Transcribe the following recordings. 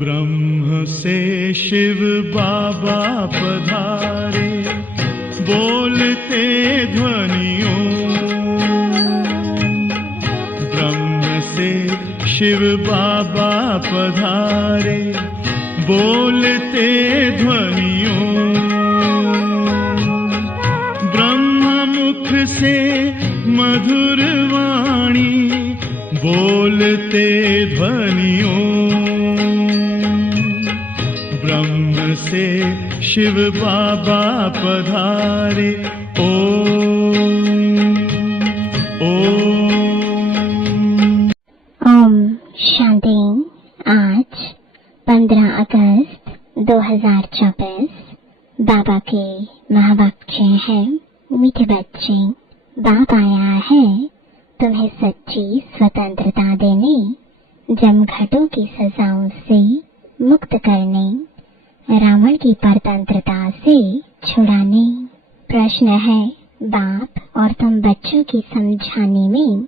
ब्रह्म से शिव बाबा पधारे, बोलते ध्वनियों। ब्रह्म से शिव बाबा पधारे, बोलते ध्वनियों। ब्रह्म मुख से मधुर वाणी, बोलते ध्वनियों। ब्रह्म से शिव बाबा पधारे, ओम शांति। आज 15 अगस्त 2024 बाबा के महावाक्य हैं। मीठे बच्चे, बाप आया है तुम्हें सच्ची स्वतंत्रता देने, जमघटों की सजाओं से मुक्त करने, रावण की परतंत्रता से छुड़ाने। प्रश्न है, बाप और तुम बच्चों की समझाने में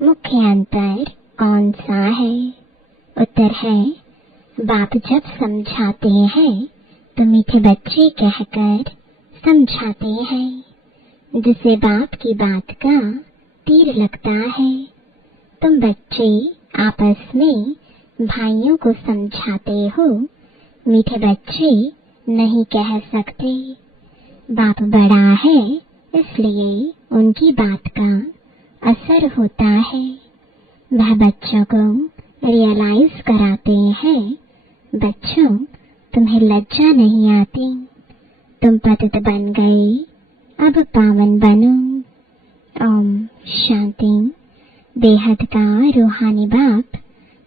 मुख्य अंतर कौन सा है? उत्तर है, बाप जब समझाते हैं तो मीठे बच्चे कहकर समझाते हैं, जिसे बाप की बात का तीर लगता है। तुम बच्चे आपस में भाइयों को समझाते हो, मीठे बच्चे नहीं कह सकते। बाप बड़ा है इसलिए उनकी बात का असर होता है। वह बच्चों को रियलाइज कराते हैं, बच्चों तुम्हें लज्जा नहीं आती, तुम पतित बन गए, अब पावन बनो। ओम शांति। बेहद का रूहानी बाप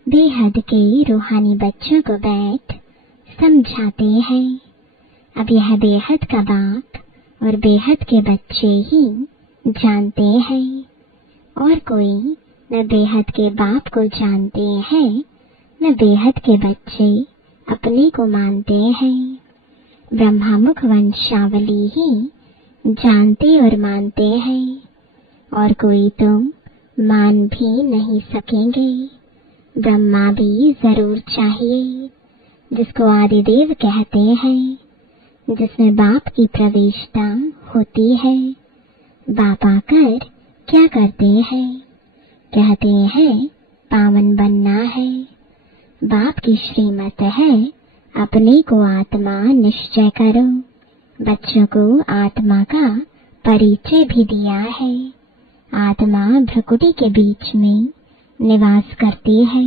बेहद के रूहानी बच्चों को बैठ समझाते हैं। अब यह बेहद का बाप और बेहद के बच्चे ही जानते हैं, और कोई न बेहद के बाप को जानते हैं न बेहद के बच्चे अपने को मानते हैं। ब्रह्मामुख वंशावली ही जानते और मानते हैं, और कोई तो मान भी नहीं सकेंगे। ब्रह्मा भी जरूर चाहिए, जिसको आदिदेव कहते हैं, जिसमें बाप की प्रवेशता होती है। बाप आकर क्या करते हैं? कहते हैं पावन बनना है। बाप की श्रीमत है, अपने को आत्मा निश्चय करो। बच्चों को आत्मा का परिचय भी दिया है। आत्मा भ्रुकुटी के बीच में निवास करती है।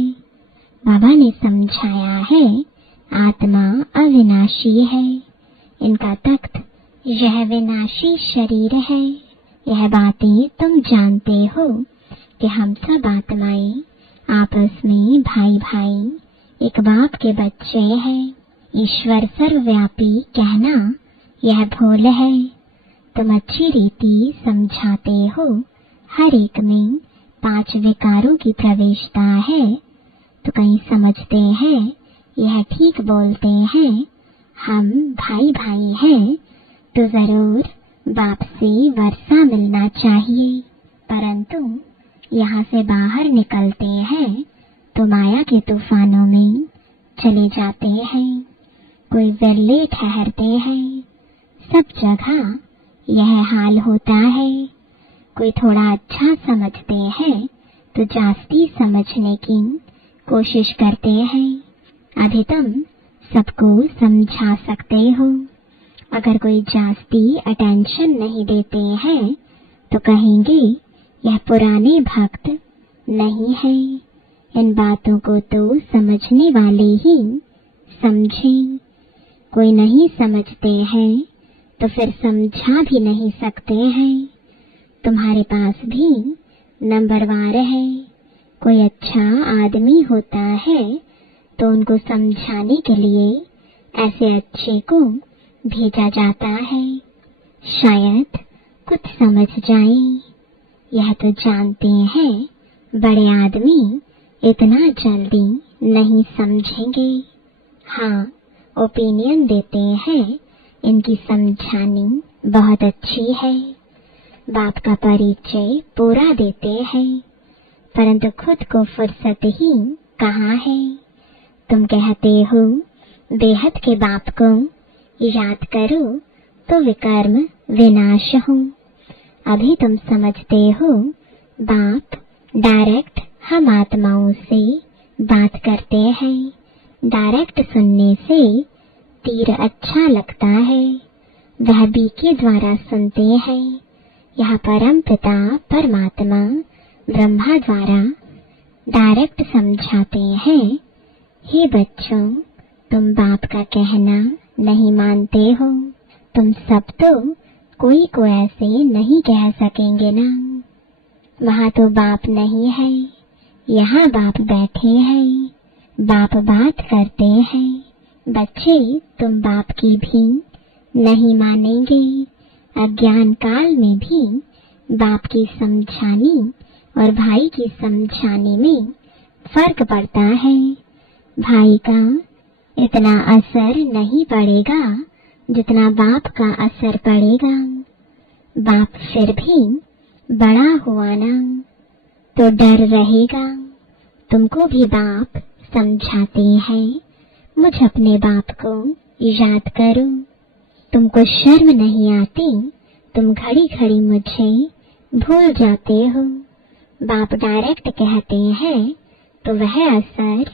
बाबा ने समझाया है, आत्मा अविनाशी है, इनका तख्त यह विनाशी शरीर है। यह बातें तुम जानते हो कि हम सब आत्माएं आपस में भाई भाई एक बाप के बच्चे हैं। ईश्वर सर्वव्यापी कहना यह भूल है। तुम अच्छी रीति समझाते हो, हर एक में 5 विकारों की प्रवेशता है, तो कहीं समझते हैं यह ठीक बोलते हैं, हम भाई भाई हैं, तो जरूर बाप से वर्षा मिलना चाहिए। परंतु यहाँ से बाहर निकलते हैं तो माया के तूफानों में चले जाते हैं। कोई वेले ठहरते हैं, सब जगह यह हाल होता है। कोई थोड़ा अच्छा समझते हैं तो जास्ती समझने की कोशिश करते हैं। अभी तुम सबको समझा सकते हो। अगर कोई जास्ती अटेंशन नहीं देते हैं तो कहेंगे यह पुराने भक्त नहीं है। इन बातों को तो समझने वाले ही समझें। कोई नहीं समझते हैं तो फिर समझा भी नहीं सकते हैं। तुम्हारे पास भी नंबरवार है। कोई अच्छा आदमी होता है तो उनको समझाने के लिए ऐसे अच्छे को भेजा जाता है। शायद कुछ समझ जाएं। यह तो जानते हैं बड़े आदमी इतना जल्दी नहीं समझेंगे। हाँ, ओपिनियन देते हैं, इनकी समझानी बहुत अच्छी है। बाप का परिचय पूरा देते हैं, परंतु खुद को फुर्सत ही कहाँ है। तुम कहते हो बेहद के बाप को याद करो तो विकर्म विनाश हो। अभी तुम समझते हो बाप डायरेक्ट हम आत्माओं से बात करते हैं। डायरेक्ट सुनने से तीर अच्छा लगता है, वह बी के द्वारा सुनते हैं। यह परम पिता परमात्मा ब्रह्मा द्वारा डायरेक्ट समझाते हैं। हे बच्चों, तुम बाप का कहना नहीं मानते हो। तुम सब तो कोई को ऐसे नहीं कह सकेंगे ना। वहाँ तो बाप नहीं है, यहाँ बाप बैठे हैं। बाप बात करते हैं। बच्चे, तुम बाप की भी नहीं मानेंगे। अज्ञान काल में भी बाप की समझानी और भाई की समझानी में फर्क पड़ता है। भाई का इतना असर नहीं पड़ेगा जितना बाप का असर पड़ेगा। बाप फिर भी बड़ा हुआ ना, तो डर रहेगा। तुमको भी बाप समझाते हैं, मुझ अपने बाप को याद करो। तुमको शर्म नहीं आती, तुम घड़ी घड़ी मुझे भूल जाते हो। बाप डायरेक्ट कहते हैं तो वह असर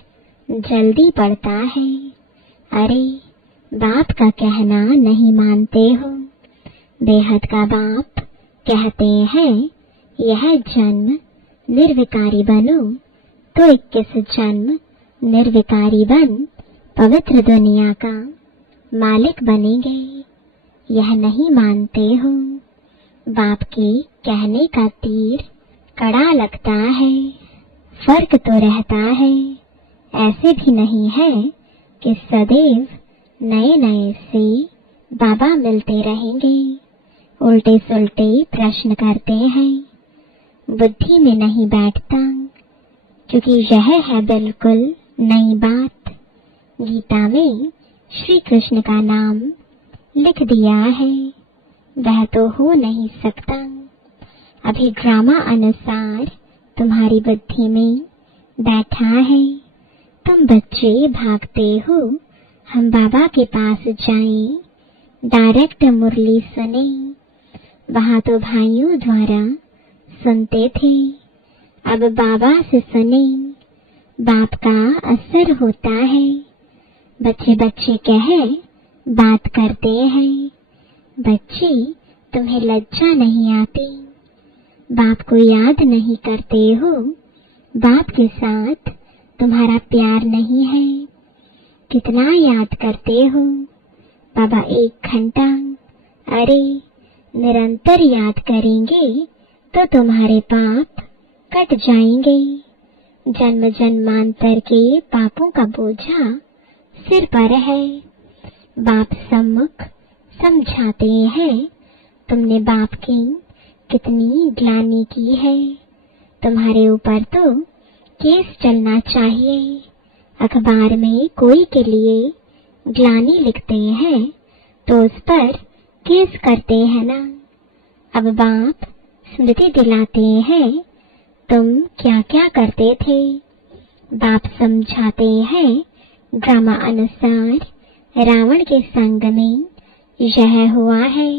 जल्दी पड़ता है। अरे, बाप का कहना नहीं मानते हो। बेहद का बाप कहते हैं यह जन्म निर्विकारी बनो तो 21 जन्म निर्विकारी बन पवित्र दुनिया का मालिक बनेंगे। यह नहीं मानते हो। बाप के कहने का तीर कड़ा लगता है। फर्क तो रहता है। ऐसे भी नहीं है कि सदैव नए नए से बाबा मिलते रहेंगे। उल्टे सुलटे प्रश्न करते हैं, बुद्धि में नहीं बैठता, क्योंकि यह है बिल्कुल नई बात। गीता में श्री कृष्ण का नाम लिख दिया है, वह तो हो नहीं सकता। अभी ड्रामा अनुसार तुम्हारी बुद्धि में बैठा है। तुम बच्चे भागते हो हम बाबा के पास जाएं, डायरेक्ट मुरली सुने। वहाँ तो भाइयों द्वारा सुनते थे, अब बाबा से सुने। बाप का असर होता है। बच्चे बच्चे कहे बात करते हैं। बच्चे, तुम्हें लज्जा नहीं आती? बाप को याद नहीं करते हो? बाप के साथ तुम्हारा प्यार नहीं है? कितना याद करते हो? बाबा 1 घंटा। अरे, निरंतर याद करेंगे तो तुम्हारे पाप कट जाएंगे। जन्म जन्मांतर के पापों का बोझा सिर पर है। बाप सम्मुख समझाते हैं, तुमने बाप की कितनी ग्लानि की है। तुम्हारे ऊपर तो केस चलना चाहिए। अखबार में कोई के लिए ग्लानि लिखते हैं तो उस पर केस करते हैं ना। अब बाप स्मृति दिलाते हैं, तुम क्या क्या करते थे। बाप समझाते हैं, ड्रामा अनुसार रावण के संग में यह हुआ है।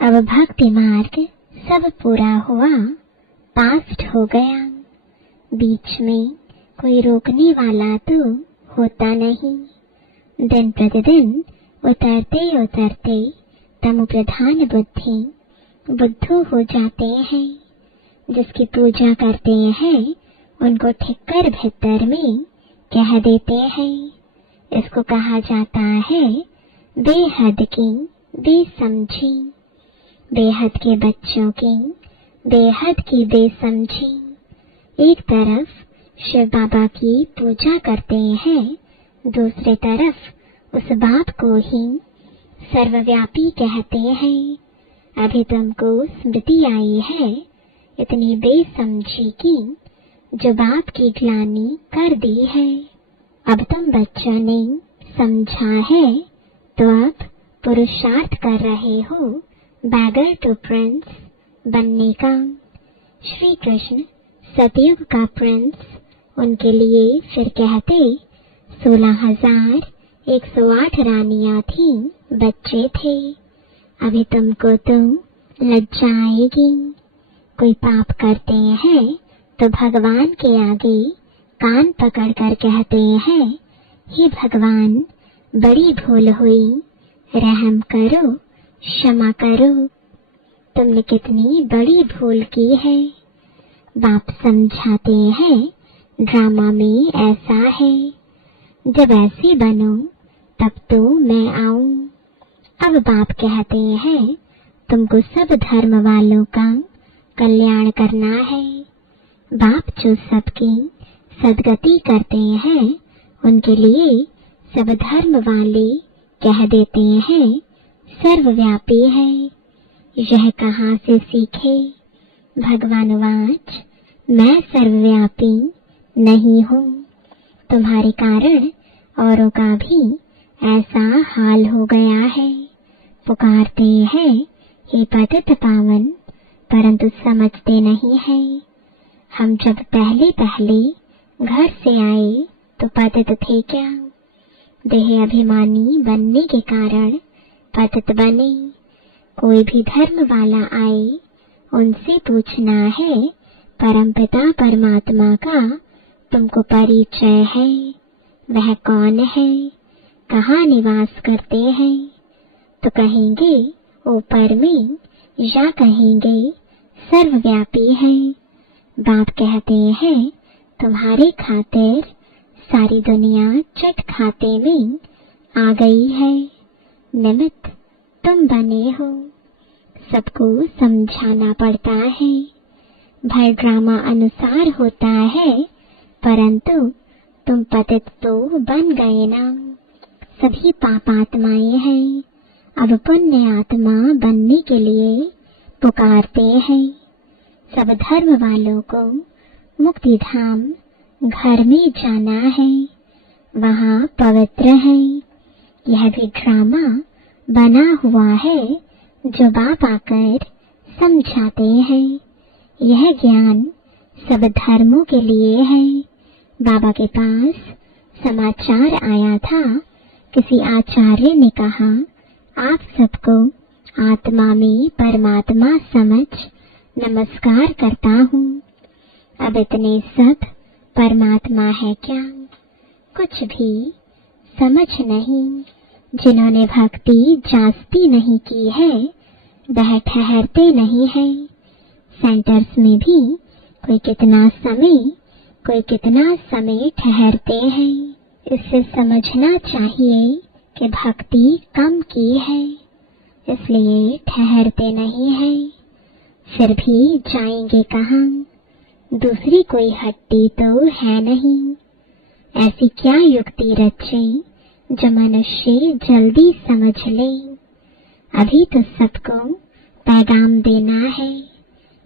अब भक्ति मार्ग सब पूरा हुआ, पास्ट हो गया। बीच में कोई रोकने वाला तो होता नहीं। दिन प्रतिदिन उतरते उतरते तमो प्रधान बुद्धि बुद्धू हो जाते हैं। जिसकी पूजा करते हैं उनको ठिक्कर भीतर में कह देते हैं। इसको कहा जाता है बेहद की बेसमझी। बेहद के बच्चों की बेहद की बेसमझी। एक तरफ शिव बाबा की पूजा करते हैं, दूसरी तरफ उस बाप को ही सर्वव्यापी कहते हैं। अभी तुमको स्मृति आई है इतनी बेसमझी की, जो बाप की ग्लानि कर दी है। अब तुम बच्चों ने समझा है, तो अब पुरुषार्थ कर रहे हो बैगर टू प्रिंस बनने का। श्री कृष्ण सतयुग का प्रिंस उनके लिए फिर कहते 16,108 रानियां थी, बच्चे थे। अभी तुमको तो लज्जा आएगी। कोई पाप करते हैं तो भगवान के आगे कान पकड़कर कहते हैं, हे भगवान, बड़ी भूल हुई, रहम करो, क्षमा करो। तुमने कितनी बड़ी भूल की है। बाप समझाते हैं, ड्रामा में ऐसा है, जब ऐसे बनो तब तो मैं आऊं। अब बाप कहते हैं, तुमको सब धर्म वालों का कल्याण करना है। बाप जो सबकी सदगति करते हैं, उनके लिए सब धर्म वाले कह देते हैं, सर्वव्यापी है। यह कहाँ से सीखे? भगवान वाच, मैं सर्वव्यापी नहीं हूँ। तुम्हारे कारण औरों का भी ऐसा हाल हो गया है। पुकारते हैं, हे पतित पावन, परंतु समझते नहीं है। हम जब पहले पहले घर से आए तो पतित थे क्या? देह अभिमानी बनने के कारण पतित बने। कोई भी धर्म वाला आए, उनसे पूछना है, परमपिता परमात्मा का तुमको परिचय है? वह कौन है? कहाँ निवास करते हैं? तो कहेंगे ऊपर में, या कहेंगे सर्वव्यापी है। बाप कहते हैं, तुम्हारे खातिर सारी दुनिया चट खाते में आ गई है। निमित्त तुम बने हो। सबको समझाना पड़ता है। भर ड्रामा अनुसार होता है, परंतु तुम पतित तो बन गए ना। सभी पापात्माएं हैं, अब पुण्य आत्मा बनने के लिए पुकारते हैं। सब धर्म वालों को मुक्ति धाम घर में जाना है, वहाँ पवित्र है। यह भी ड्रामा बना हुआ है, जो बाप आकर समझाते हैं। यह ज्ञान सब धर्मों के लिए है। बाबा के पास समाचार आया था, किसी आचार्य ने कहा, आप सबको आत्मा में परमात्मा समझ नमस्कार करता हूँ। अब इतने सब परमात्मा है क्या? कुछ भी समझ नहीं। जिन्होंने भक्ति जास्ती नहीं की है, वह ठहरते नहीं है। सेंटर्स में भी कोई कितना समय ठहरते हैं। इससे समझना चाहिए कि भक्ति कम की है, इसलिए ठहरते नहीं है। फिर भी जाएंगे कहाँ? दूसरी कोई हट्टी तो है नहीं। ऐसी क्या युक्ति रचे जो मनुष्य जल्दी समझ ले। अभी तो सबको पैगाम देना है।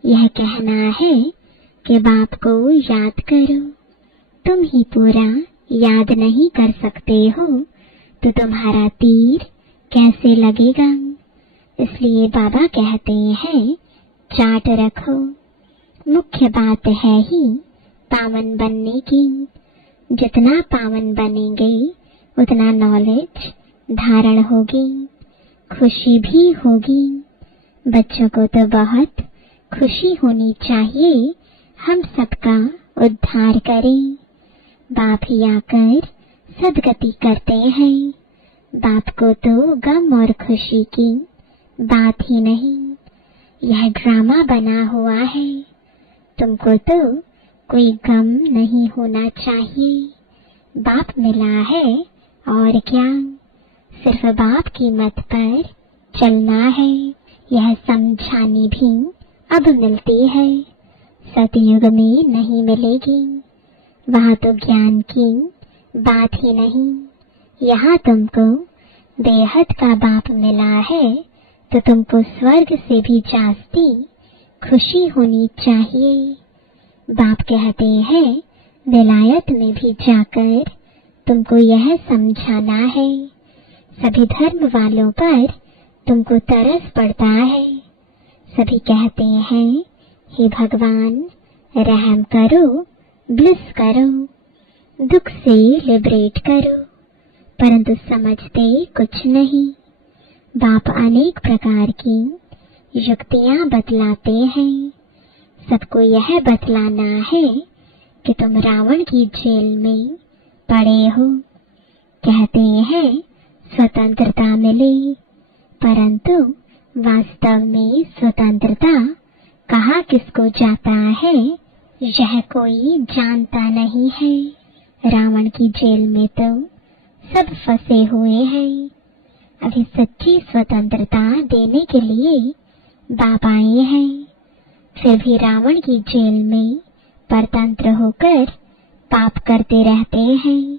यह कहना है कि बाप को याद करो। तुम ही पूरा याद नहीं कर सकते हो तो तुम्हारा तीर कैसे लगेगा? इसलिए बाबा कहते हैं, चाट रखो। मुख्य बात है ही पावन बनने की। जितना पावन बनेंगे उतना नॉलेज धारण होगी, खुशी भी होगी। बच्चों को तो बहुत खुशी होनी चाहिए, हम सबका उद्धार करें। बाप ही आकर सदगति करते हैं। बाप को तो गम और खुशी की बात ही नहीं। यह ड्रामा बना हुआ है। तुमको तो कोई गम नहीं होना चाहिए। बाप मिला है और क्या, सिर्फ बाप की मत पर चलना है। यह समझानी भी अब मिलती है, सतयुग में नहीं मिलेगी। वहाँ तो ज्ञान की बात ही नहीं। यहाँ तुमको बेहद का बाप मिला है, तो तुमको स्वर्ग से भी जास्ती खुशी होनी चाहिए। बाप कहते हैं विलायत में भी जाकर तुमको यह समझाना है। सभी धर्म वालों पर तुमको तरस पड़ता है। सभी कहते हैं हे भगवान रहम करो, ब्लिस करो, दुख से लिबरेट करो, परंतु समझते कुछ नहीं। बाप अनेक प्रकार की युक्तियां बतलाते हैं। सबको यह बतलाना है कि तुम रावण की जेल में पड़े हो। कहते हैं स्वतंत्रता मिले, परंतु वास्तव में स्वतंत्रता कहाँ किसको जाता है यह कोई जानता नहीं है। रावण की जेल में तो सब फंसे हुए हैं। अभी सच्ची स्वतंत्रता देने के लिए बाप आए हैं, फिर भी रावण की जेल में परतंत्र होकर पाप करते रहते हैं।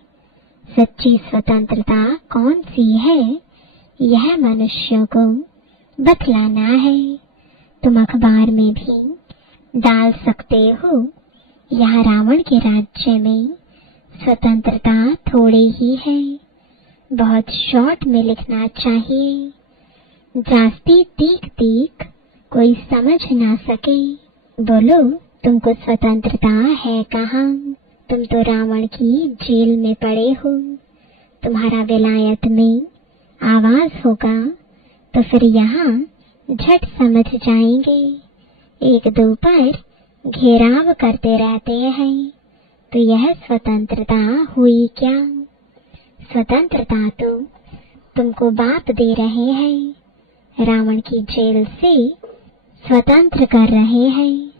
सच्ची स्वतंत्रता कौन सी है यह मनुष्यों को बतलाना है। तुम अखबार में भी डाल सकते हो, यहाँ रावण के राज्य में स्वतंत्रता थोड़ी ही है। बहुत शॉर्ट में लिखना चाहिए, जास्ती तीख तीख कोई समझ ना सके। बोलो तुमको स्वतंत्रता है कहाँ? तुम तो रावण की जेल में पड़े हो। तुम्हारा विलायत में आवाज होगा तो फिर यहाँ झट समझ जाएंगे। एक दो पर घेराव करते रहते हैं तो यह स्वतंत्रता हुई क्या? स्वतंत्रता तो तुमको बाप दे रहे हैं, रावण की जेल से स्वतंत्र कर रहे हैं।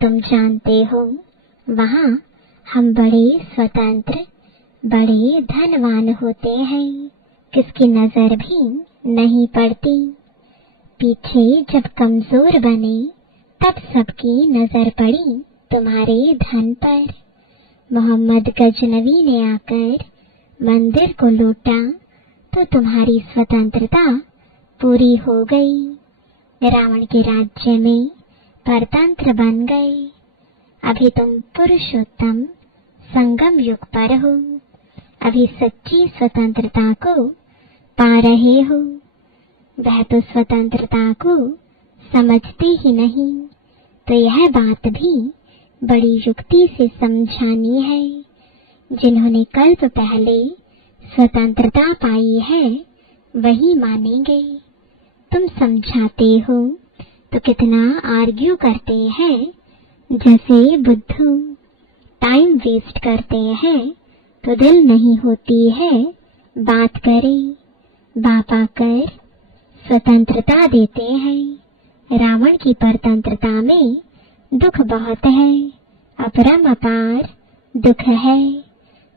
तुम जानते हो वहाँ हम बड़े स्वतंत्र, बड़े धनवान होते हैं, किसकी नजर भी नहीं पड़ती। पीछे जब कमजोर बने तब सबकी नजर पड़ी तुम्हारे धन पर। मोहम्मद गजनवी ने आकर मंदिर को लूटा तो तुम्हारी स्वतंत्रता पूरी हो गई। रावण के राज्य में परतंत्र बन गए। अभी तुम पुरुषोत्तम संगम युग पर हो। अभी सच्ची स्वतंत्रता को पा रहे हो। वह तो स्वतंत्रता को समझते ही नहीं, तो यह बात भी बड़ी युक्ति से समझानी है। जिन्होंने कल्प पहले स्वतंत्रता पाई है वही मानेंगे। तुम समझाते हो तो कितना आर्ग्यू करते हैं, जैसे बुद्धू। टाइम वेस्ट करते हैं तो दिल नहीं होती है बात करे। बाप आकर स्वतंत्रता देते हैं। रावण की परतंत्रता में दुख बहुत है, अपरम अपार दुख है।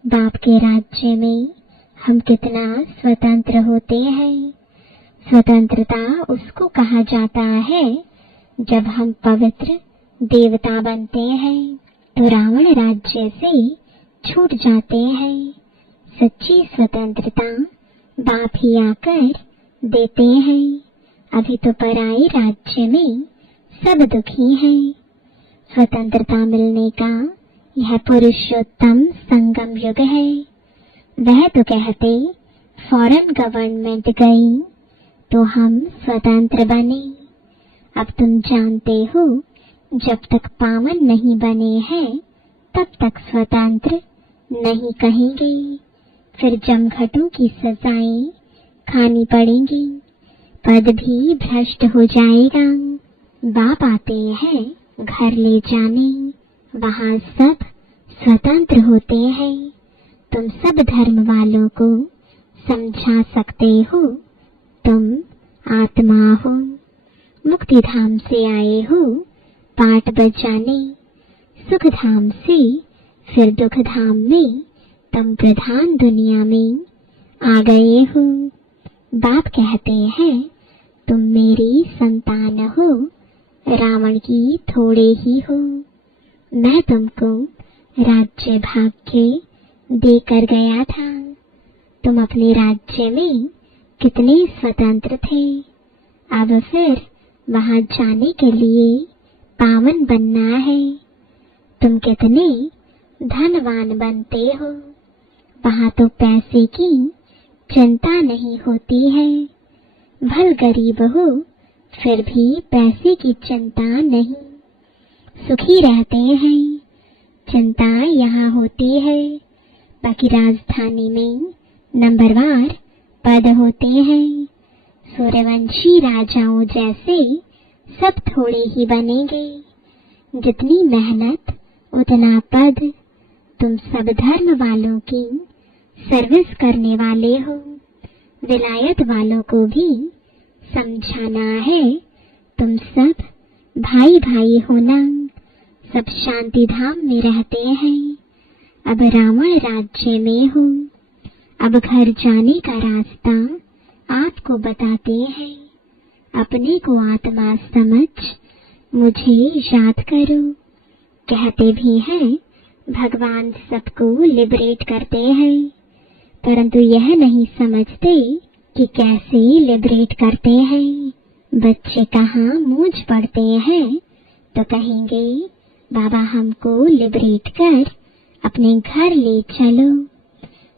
बाप के राज्य में हम कितना स्वतंत्र होते हैं। स्वतंत्रता उसको कहा जाता है जब हम पवित्र देवता बनते हैं तो रावण राज्य से छूट जाते हैं। सच्ची स्वतंत्रता बाप ही आकर देते हैं। अभी तो पराई राज्य में सब दुखी हैं। स्वतंत्रता मिलने का यह पुरुषोत्तम संगम युग है। वह तो कहते फॉरेन गवर्नमेंट गई तो हम स्वतंत्र बने। अब तुम जानते हो जब तक पावन नहीं बने हैं तब तक स्वतंत्र नहीं कहेंगे। फिर जमघटों की सजाएं खानी पड़ेंगी, पद भी भ्रष्ट हो जाएगा। बाप आते हैं घर ले जाने, वहाँ सब स्वतंत्र होते हैं। तुम सब धर्म वालों को समझा सकते हो। तुम आत्मा हो, मुक्ति धाम से आए हो पाठ बजाने। सुख धाम से फिर दुख धाम में तुम प्रधान दुनिया में आ गए हो। बाप कहते हैं तुम मेरी संतान हो, रावण की थोड़े ही हो। मैं तुमको राज्य भाग्य देकर गया था। तुम अपने राज्य में कितने स्वतंत्र थे। अब फिर वहां जाने के लिए पावन बनना है। तुम कितने धनवान बनते हो, वहां तो पैसे की चिंता नहीं होती है। भल गरीब हो फिर भी पैसे की चिंता नहीं, सुखी रहते हैं। चिंता यहाँ होती है, बाकी राजधानी में नंबरवार पद होते हैं। सूर्यवंशी राजाओं जैसे सब थोड़े ही बनेंगे, जितनी मेहनत उतना पद। तुम सब धर्म वालों की सर्विस करने वाले हो, विलायत वालों को भी समझाना है। तुम सब भाई भाई होना, सब शांति धाम में रहते हैं। अब रावण राज्य में हो, अब घर जाने का रास्ता आपको बताते हैं। अपने को आत्मा समझ मुझे याद करो। कहते भी हैं भगवान सबको लिबरेट करते हैं, परंतु यह नहीं समझते कि कैसे लिबरेट करते हैं। बच्चे कहाँ मूंझ पड़ते हैं तो कहेंगे बाबा हमको लिबरेट कर अपने घर ले चलो।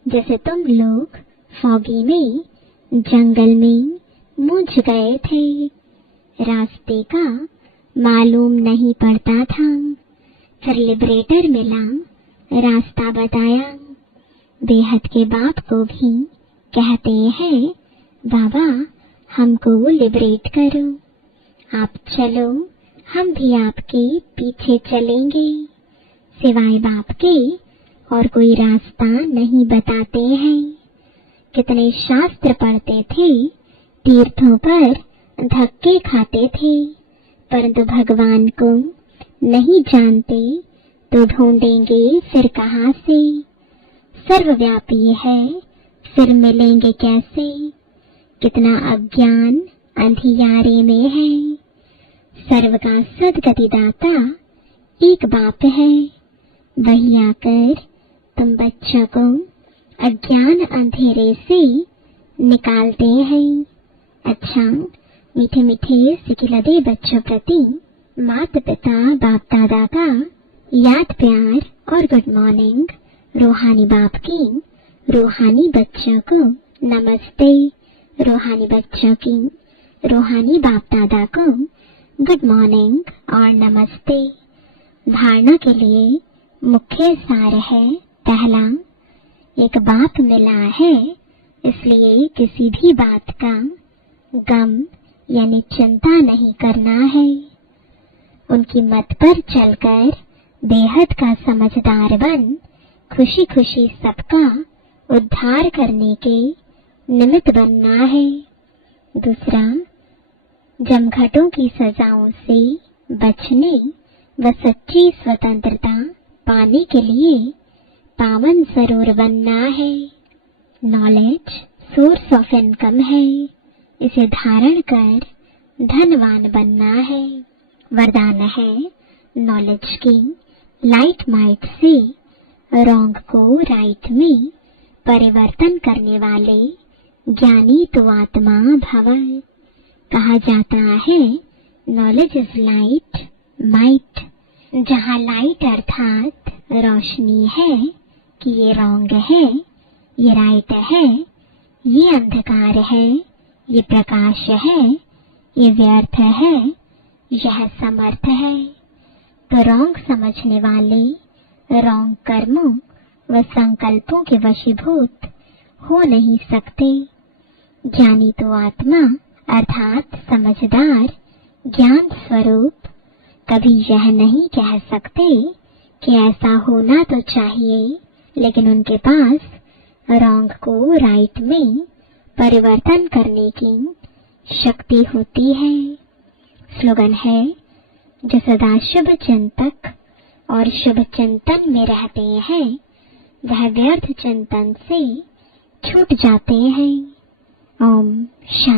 जैसे तुम लोग फॉगी में जंगल में मूंझ गए थे, रास्ते का मालूम नहीं पड़ता था, फिर लिबरेटर मिला, रास्ता बताया। बेहद के बाप को भी कहते हैं बाबा हमको लिबरेट करो, आप चलो हम भी आपके पीछे चलेंगे। सिवाय बाप के और कोई रास्ता नहीं बताते हैं। कितने शास्त्र पढ़ते थे, तीर्थों पर धक्के खाते थे, परंतु भगवान को नहीं जानते तो ढूंढेंगे फिर कहाँ से। सर्वव्यापी है फिर मिलेंगे कैसे। कितना अज्ञान अंधियारे में है। सर्व का सदगतिदाता एक बाप है, वही आकर तुम बच्चों को अज्ञान अंधेरे से निकालते हैं। अच्छा, मीठे मीठे सिखिलदे बच्चों प्रति माता पिता बाप दादा का याद प्यार और गुड मॉर्निंग। रूहानी बाप की रूहानी बच्चों को नमस्ते। रूहानी बच्चों की रूहानी बाप दादा को गुड मॉर्निंग और नमस्ते। धारणा के लिए मुख्य सार है, पहला, एक बाप मिला है, इसलिए किसी भी बात का गम यानी चिंता नहीं करना है। उनकी मत पर चलकर बेहद का समझदार बन खुशी खुशी सबका उद्धार करने के निमित्त बनना है। दूसरा, जमघटों की सजाओं से बचने व सच्ची स्वतंत्रता पाने के लिए पावन सरोवर बनना है। नॉलेज सोर्स ऑफ इनकम है, इसे धारण कर धनवान बनना है। वरदान है नॉलेज की लाइट माइट से रॉन्ग को राइट में परिवर्तन करने वाले ज्ञानी तो आत्मा भव। कहा जाता है नॉलेज इज लाइट माइट। जहाँ लाइट अर्थात रोशनी है कि ये रॉन्ग है, ये राइट है, ये अंधकार है, ये प्रकाश है, ये व्यर्थ है, यह समर्थ है। तो रॉन्ग समझने वाले रॉन्ग कर्मों व संकल्पों के वशीभूत हो नहीं सकते। ज्ञानी तो आत्मा अर्थात समझदार ज्ञान स्वरूप कभी यह नहीं कह सकते कि ऐसा होना तो चाहिए, लेकिन उनके पास रॉन्ग को राइट में परिवर्तन करने की शक्ति होती है। स्लोगन है, जो सदा शुभ चिंतक और शुभ चिंतन में रहते हैं वह व्यर्थ चिंतन से छूट जाते हैं। ओम शांति।